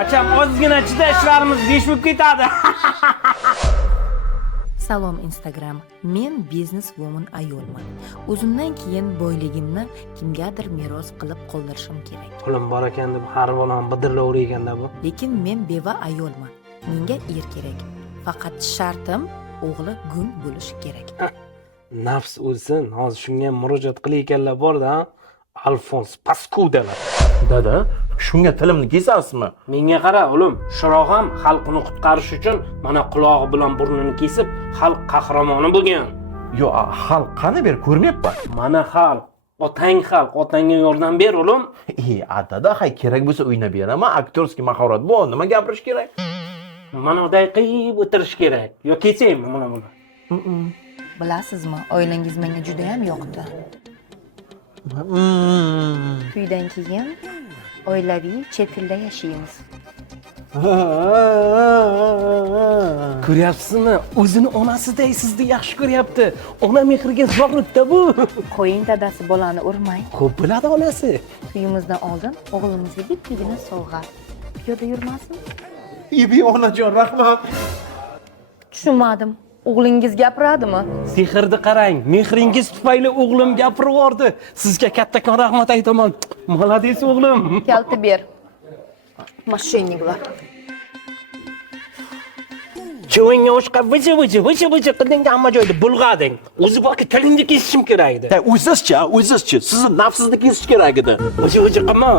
Bacham ozgina chida ishlarimiz besh bo'lib ketadi. Salom Instagram. Men business woman ayolman. O'zimdan keyin boyligimni kimgadir meros qilib qoldirishim kerak. Pulim bor ekan deb har balon bidirlaver ekanda bu. Lekin men beva ayolman. Menga er kerak. Faqat shartim o'g'li gung bo'lishi kerak. Nafs o'lsin, hozir shunga murojaat qilayotganlar bor-da, Alfons Paskudalar. Dada, shunga tilimni kesasizmi? Menga qara, o'lim, Shiroq ham xalqni qutqarish uchun mana qulog'i bilan burnini kesib, xalq qahramoni bo'lgan. Yo, xalq qani ber ko'rmayapman. Mana xalq, otangga yordam ber, o'lim. Dada, hay kerak bo'lsa o'ynab beraman, aktyorskiy mahorat bor, nima gapirish kerak? Mana uday qilib o'tirish kerak. Yo kesaymi mana buni? Bilasizmi, oilangiz menga juda ham yoqdi. To'ydan keyin oilaviy chet elda yashaymiz. Ko'ryapsizmi? O'zini onasiday sizni yaxshi ko'ryapti. Ona mehriga zo'rlikda bu. Qo'ying dadasi bolani urmang. Ko'p biladi onasi. To'yimizdan oldin o'g'limizga bittagina sovg'a. Piyoda yurmasin? Ibi onajon, rahmat. Tushunmadim. O'g'lingiz gapiradimi? Sehrni qarang, mehringiz tufayli o'g'lim gapirib yubordi. Sizga kattakon rahmat aytaman. Молодец o'g'lim. Kalti ber. Moshenniklar. Chuvingga o'shqa vichi qilding hamma joyda bulg'ading. O'zi borki tilingni kesishim kerak edi. O'zizchi, sizni nafsingizni kesish kerak edi. Vichi qilma.